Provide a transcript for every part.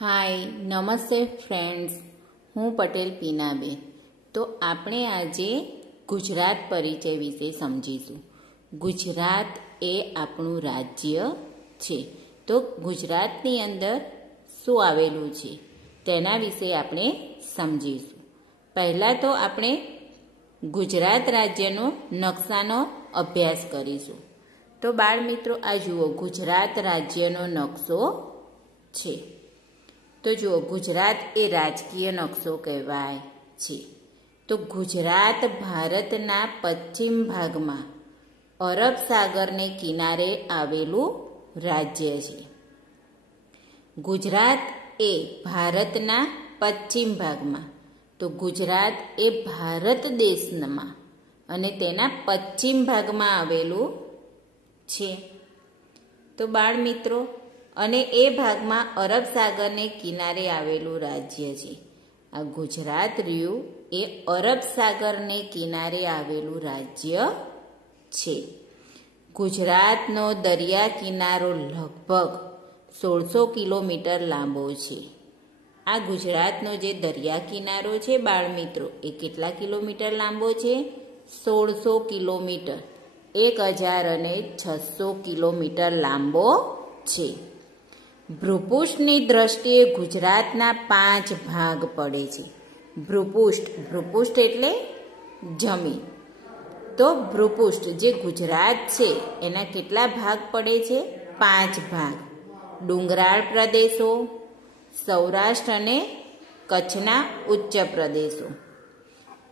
હાય નમસ્તે ફ્રેન્ડ્સ, હું પટેલ પીનાબેન. તો આપણે આજે ગુજરાત પરિચય વિશે સમજીશું. ગુજરાત એ આપણું રાજ્ય છે. તો ગુજરાતની અંદર શું આવેલું છે તેના વિશે આપણે સમજીશું. પહેલાં તો આપણે ગુજરાત રાજ્યનો નકશાનો અભ્યાસ કરીશું. તો બાળ મિત્રો, આ જુઓ, ગુજરાત રાજ્યનો નકશો છે. તો જુઓ, ગુજરાત એ રાજકીય નકશો કહેવાય છે. તો ગુજરાત ભારતના પશ્ચિમ ભાગમાં અરબ સાગરને કિનારે આવેલું રાજ્ય છે. ગુજરાત એ ભારતના પશ્ચિમ ભાગમાં, તો ગુજરાત એ ભારત દેશમાં અને તેના પશ્ચિમ ભાગમાં આવેલું છે. તો બાળ મિત્રો, અને એ ભાગમાં અરબ સાગરને કિનારે આવેલું રાજ્ય છે. આ ગુજરાત રહ્યું એ અરબ સાગરને કિનારે આવેલું રાજ્ય છે. ગુજરાતનો દરિયા કિનારો લગભગ 1600 કિલોમીટર લાંબો છે. આ ગુજરાતનો જે દરિયા કિનારો છે બાળ મિત્રો, એ કેટલા કિલોમીટર લાંબો છે? 1600 કિલોમીટર, 1600 કિલોમીટર લાંબો છે. ભૂપૃષ્ઠની દ્રષ્ટિએ ગુજરાતના 5 ભાગ પડે છે. ભૂપૃષ્ઠ એટલે જમીન. તો ભૂપૃષ્ઠ જે ગુજરાત છે એના કેટલા ભાગ પડે છે? 5 ભાગ. ડુંગરાળ પ્રદેશો, સૌરાષ્ટ્ર અને કચ્છના ઉચ્ચ પ્રદેશો,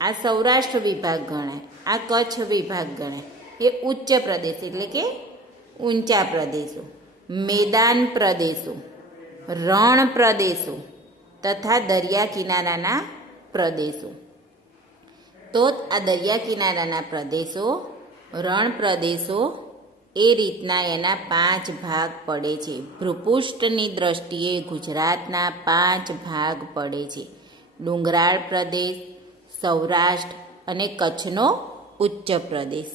આ સૌરાષ્ટ્ર વિભાગ ગણાય. આ કચ્છ વિભાગ ગણાય. એ ઉચ્ચ પ્રદેશ એટલે કે ઊંચા પ્રદેશો. મેદાન પ્રદેશો, રણ પ્રદેશો તથા દરિયા કિનારાના પ્રદેશો. તો આ દરિયા કિનારાના પ્રદેશો, રણ પ્રદેશો, એ રીતના એના 5 ભાગ પડે છે. ભૂપૃષ્ઠની દ્રષ્ટિએ ગુજરાતના 5 ભાગ પડે છે. ડુંગરાળ પ્રદેશ, સૌરાષ્ટ્ર અને કચ્છનો ઉચ્ચ પ્રદેશ,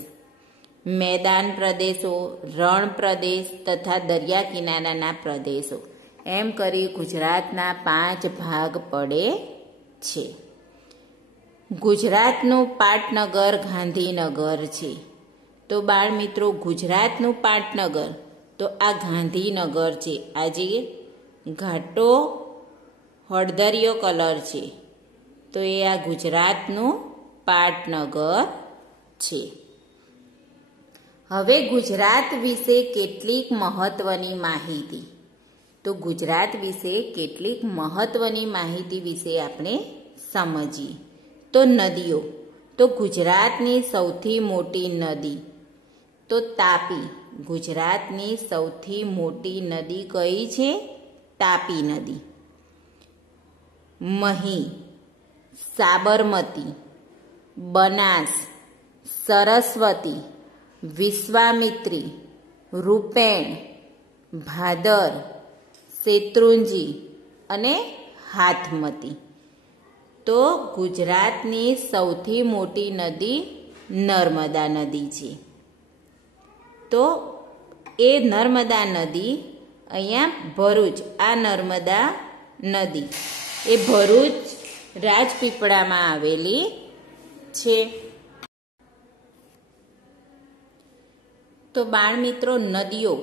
મેદાન પ્રદેશો, રણ પ્રદેશ તથા દરિયા કિનારાના પ્રદેશો, એમ કરી ગુજરાતના 5 ભાગ પડે છે. ગુજરાતનું પાટનગર ગાંધીનગર છે. તો બાળ મિત્રો, ગુજરાતનું પાટનગર તો આ ગાંધીનગર છે. આ જે ઘાટો હળદરિયો કલર છે, તો એ આ ગુજરાતનું પાટનગર છે. હવે ગુજરાત વિશે કેટલીક મહત્વની માહિતી. તો ગુજરાત વિશે કેટલીક મહત્વની માહિતી વિશે આપણે સમજીએ. તો નદીઓ. તો ગુજરાતની સૌથી મોટી નદી તો તાપી. ગુજરાતની સૌથી મોટી નદી કઈ છે? તાપી નદી. મહી, સાબરમતી, બનાસ, સરસ્વતી, વિશ્વામિત્રી, રૂપેણ, ભાદર, શેત્રુંજી અને હાથમતી. તો ગુજરાતની સૌથી મોટી નદી નર્મદા નદી છે. તો એ નર્મદા નદી અહીંયા ભરૂચ, આ નર્મદા નદી એ ભરૂચ રાજપીપળામાં આવેલી છે. તો બાળ મિત્રો, નદીઓ,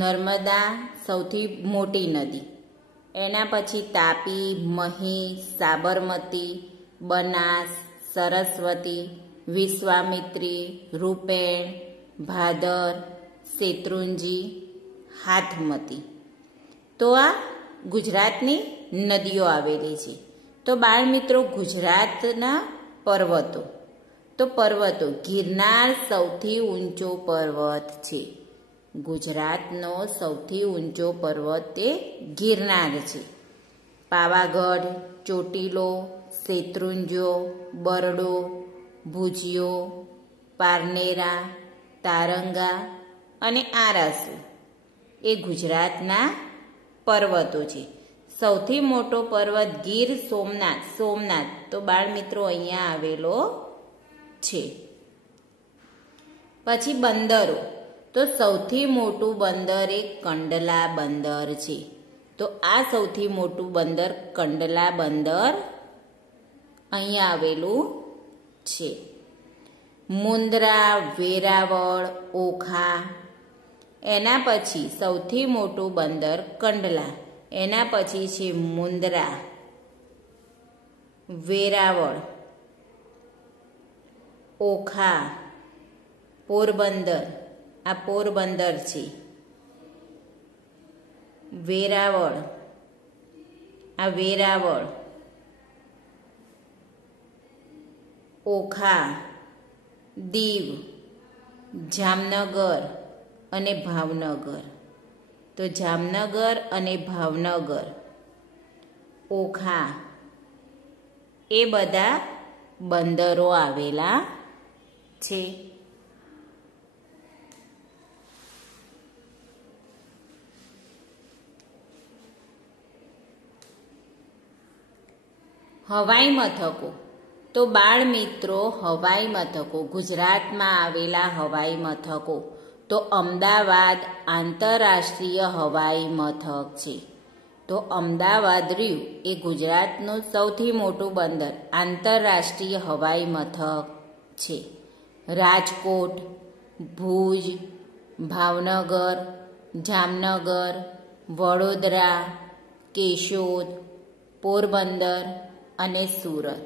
નર્મદા સૌથી મોટી નદી, એના પછી તાપી, મહી, સાબરમતી, બનાસ, સરસ્વતી, વિશ્વામિત્રી, રૂપેણ, ભાદર, શેત્રુંજી, હાથમતી. તો આ ગુજરાતની નદીઓ આવેલી છે. તો બાળ મિત્રો, ગુજરાતના પર્વતો. તો પર્વતો, ગિરનાર સૌથી ઊંચો પર્વત છે. ગુજરાતનો સૌથી ઊંચો પર્વત એ ગિરનાર છે. પાવાગઢ, ચોટીલો, શેત્રુંજ્ય, બરડો, ભુજિયો, પારનેરા, તારંગા અને આરાસુ એ ગુજરાતના પર્વતો છે. સૌથી મોટો પર્વત ગીર સોમનાથ તો બાળ મિત્રો અહીંયા આવેલો છે. પછી બંદરો. તો સૌથી મોટું બંદર એ કંડલા બંદર છે. તો આ સૌથી મોટું બંદર કંડલા બંદર અહીંયા આવેલું છે. મુન્દ્રા, વેરાવળ, ઓખા, એના પછી સૌથી મોટું બંદર કંડલા, એના પછી છે મુન્દ્રા, વેરાવળ, ઓખા, પોરબંદર, આ પોરબંદર છે, વેરાવળ, આ વેરાવળ, ઓખા, દીવ, જામનગર અને ભાવનગર. તો જામનગર અને ભાવનગર, ઓખા, એ બધા બંદરો આવેલા છે. હવાઈ મથકો. તો બાળ મિત્રો, હવાઈ મથકો, ગુજરાતમાં આવેલા હવાઈ મથકો. તો અમદાવાદ આંતરરાષ્ટ્રીય હવાઈ મથક છે. તો અમદાવાદ રહ્યું એ ગુજરાતનું સૌથી મોટું બંદર આંતરરાષ્ટ્રીય હવાઈ મથક છે. રાજકોટ, ભુજ, ભાવનગર, જામનગર, વડોદરા, કેશોદ, પોરબંદર અને સુરત,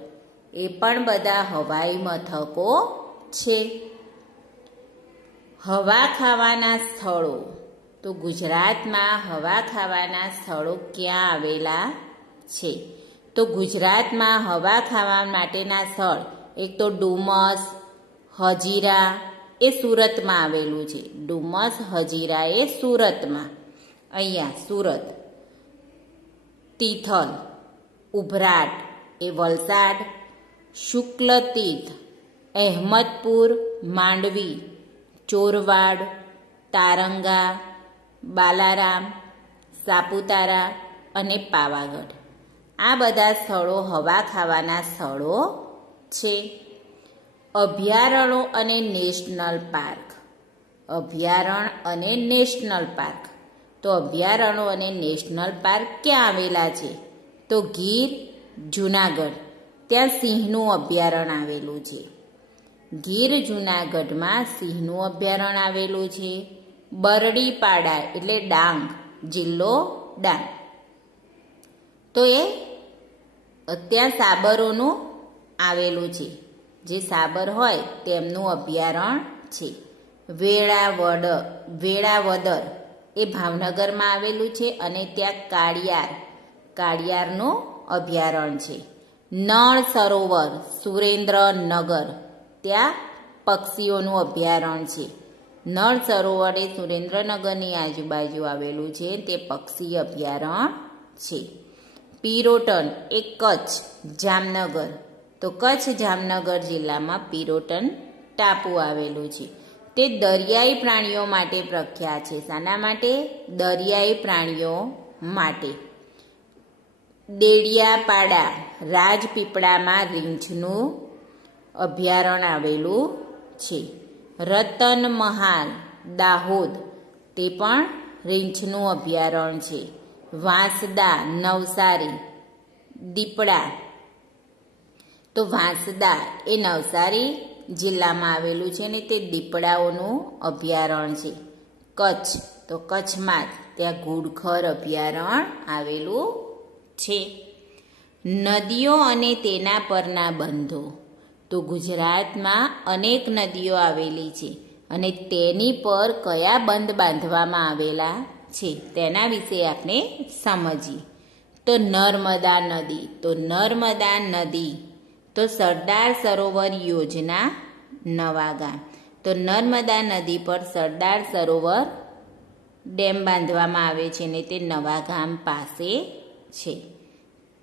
એ પણ બધા હવાઈ મથકો છે. હવા ખાવાના સ્થળો. તો ગુજરાતમાં હવા ખાવાના સ્થળો ક્યાં આવેલા છે? તો ગુજરાતમાં હવા ખાવા માટેના સ્થળ એક તો ડુમસ, હજીરા, એ સુરતમાં આવેલું છે. ડુમસ, હજીરા એ સુરતમાં, અહીંયા સુરત. તિથલ, ઉભરાટ એ વલસાડ, શુક્લતીર્થ, અહેમદપુર, માંડવી, ચોરવાડ, તારંગા, બાલારામ, સાપુતારા અને પાવાગઢ, આ બધા સ્થળો હવા ખાવાના સ્થળો છે. અભયારણ્યો અને નેશનલ પાર્ક. અભયારણ્ય અને નેશનલ પાર્ક. તો અભયારણ્યો અને નેશનલ પાર્ક ક્યાં આવેલા છે? તો ગીર, જુનાગઢ, ત્યાં સિંહનું અભયારણ્ય આવેલું છે. ગીર જુનાગઢમાં સિંહનું અભયારણ્ય આવેલું છે. બરડીપાડા એટલે ડાંગ, જિલ્લો ડાંગ, તો એ ત્યાં સાબરોનું આવેલું છે. જે સાબર હોય તેમનું અભયારણ્ય છે. વેળાવદર એ ભાવનગરમાં આવેલું છે અને ત્યાં કાળિયારનું અભયારણ્ય છે. નળ સરોવર, સુરેન્દ્રનગર, ત્યાં પક્ષીઓનું અભયારણ્ય છે. નળ સરોવર એ સુરેન્દ્રનગરની આજુબાજુ આવેલું છે, તે પક્ષી અભયારણ્ય છે. પિરોટન એ કચ્છ, જામનગર, તો કચ્છ જામનગર જિલ્લામાં પિરોટન ટાપુ આવેલું છે. તે દરિયાઈ પ્રાણીઓ માટે પ્રખ્યાત છે. શાના માટે? દરિયાઈ પ્રાણીઓ માટે. દેડિયાપાડા, રાજપીપળામાં રીંછનું અભયારણ્ય આવેલું છે. રતનમહાલ, દાહોદ, તે પણ રીંછનું અભયારણ્ય છે. વાંસદા, નવસારી, દીપડા, તો વાંસદા એ નવસારી જિલ્લામાં આવેલું છે ને તે દીપડાઓનું અભયારણ્ય છે. કચ્છ, તો કચ્છમાં ત્યાં ઘુડખર અભયારણ્ય આવેલું છે. નદીઓ અને તેના પરના બંધો. તો ગુજરાતમાં અનેક નદીઓ આવેલી છે અને તેની પર કયા બંધ બાંધવામાં આવેલા છે તેના વિશે આપણે સમજીએ. તો નર્મદા નદી. તો નર્મદા નદી, તો સરદાર સરોવર યોજના, નવાગામ. તો નર્મદા નદી પર સરદાર સરોવર ડેમ બાંધવામાં આવે છે ને તે નવાગામ પાસે છે.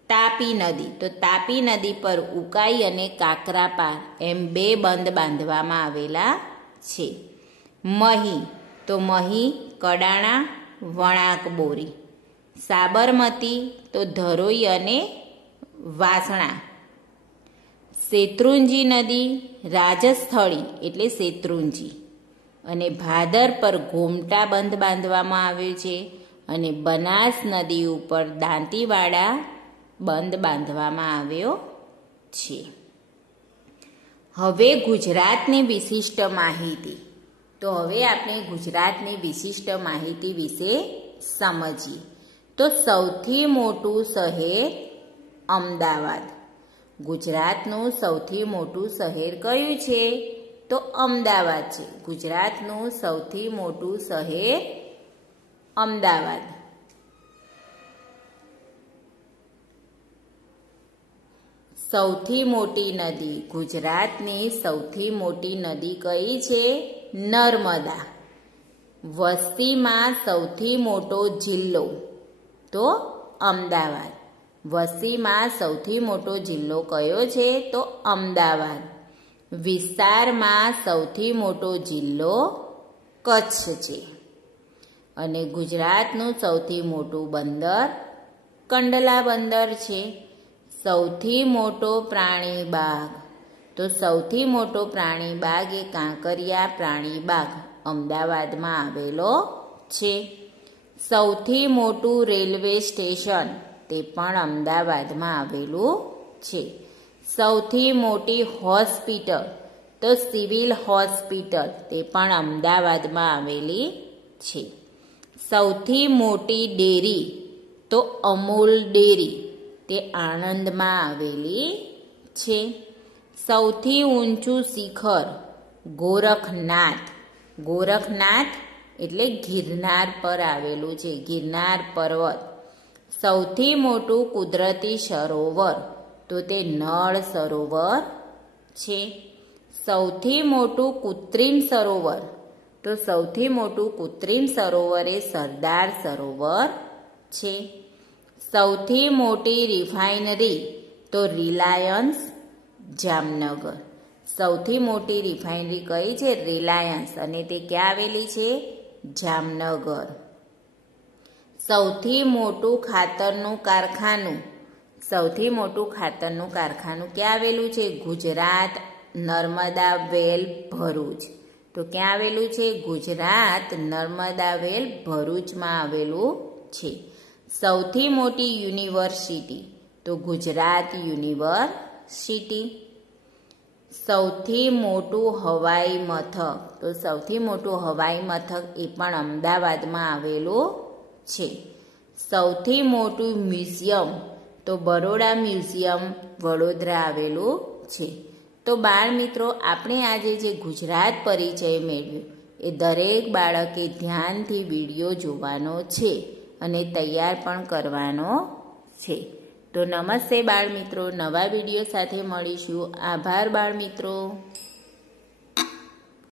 તાપી નદી. તો તાપી નદી પર ઉકાઈ અને કાકરાપાર એમ બે બંધ બાંધવામાં આવેલા છે. મહી. તો મહી, કડાણા, વણાકબોરી. સાબરમતી, તો ધરોઈ અને વાસણા. શેત્રુંજી નદી, રાજસ્થળી એટલે શેત્રુંજી, અને ભાદર પર ઘોમટા બંધ બાંધવામાં આવ્યો છે. અને બનાસ નદી ઉપર દાંતીવાડા બંધ બાંધવામાં આવ્યો છે. હવે ગુજરાતની વિશિષ્ટ માહિતી. તો હવે આપણે ગુજરાતની વિશિષ્ટ માહિતી વિશે સમજીએ. તો સૌથી મોટું શહેર અમદાવાદ. ગુજરાતનું સૌથી મોટું શહેર કયું છે? તો અમદાવાદ છે. ગુજરાતનું સૌથી મોટું શહેર અમદાવાદ. સૌથી મોટી નદી. ગુજરાતની સૌથી મોટી નદી કઈ છે? નર્મદા. વસ્તીમાં સૌથી મોટો જિલ્લો. તો અમદાવાદ. વસ્તીમાં સૌથી મોટો જિલ્લો કયો છે? તો અમદાવાદ. વિસ્તારમાં સૌથી મોટો જિલ્લો કચ્છ છે. અને ગુજરાતનું સૌથી મોટું બંદર કંડલા બંદર છે. સૌથી મોટો પ્રાણી બાગ. તો સૌથી મોટો પ્રાણી બાગ એ કાંકરિયા પ્રાણી બાગ અમદાવાદમાં આવેલો છે. સૌથી મોટું રેલવે સ્ટેશન તે પણ અમદાવાદમાં આવેલું છે. સૌથી મોટી હોસ્પિટલ તો સિવિલ હોસ્પિટલ તે પણ અમદાવાદમાં આવેલી છે. સૌથી મોટી ડેરી તો અમૂલ ડેરી તે આણંદમાં આવેલી છે. સૌથી ઊંચું શિખર ગોરખનાથ. ગોરખનાથ એટલે ગિરનાર પર આવેલું છે, ગિરનાર પર્વત. સૌથી મોટું કુદરતી સરોવર તો તે નળ સરોવર છે. સૌથી મોટું કૃત્રિમ સરોવર તો સૌથી મોટું કૃત્રિમ સરોવર એ સરદાર સરોવર છે. સૌથી મોટી રિફાઇનરી તો રિલાયન્સ જામનગર. સૌથી મોટી રિફાઇનરી કઈ છે? રિલાયન્સ. અને તે ક્યાં આવેલી છે? જામનગર. સૌથી મોટું ખાતરનું કારખાનું. સૌથી મોટું ખાતરનું કારખાનું ક્યાં આવેલું છે? ગુજરાત નર્મદા વેલ ભરૂચ. તો ક્યાં આવેલું છે? ગુજરાત નર્મદા વેલ ભરૂચમાં આવેલું છે. સૌથી મોટી યુનિવર્સિટી તો ગુજરાત યુનિવર્સિટી. સૌથી મોટું હવાઈ મથક તો સૌથી મોટું હવાઈ મથક એ પણ અમદાવાદમાં આવેલું છે. સૌથી મોટું મ્યુઝિયમ તો બરોડા મ્યુઝિયમ વડોદરા આવેલું છે. તો બાળ મિત્રો, આપણે આજે જે ગુજરાત પરિચય મેળવ્યો એ દરેક બાળકે ધ્યાનથી વિડીયો જોવાનો છે અને તૈયાર પણ કરવાનો છે. તો નમસ્તે બાળ મિત્રો, નવા વિડીયો સાથે મળીશું. આભાર બાળ મિત્રો.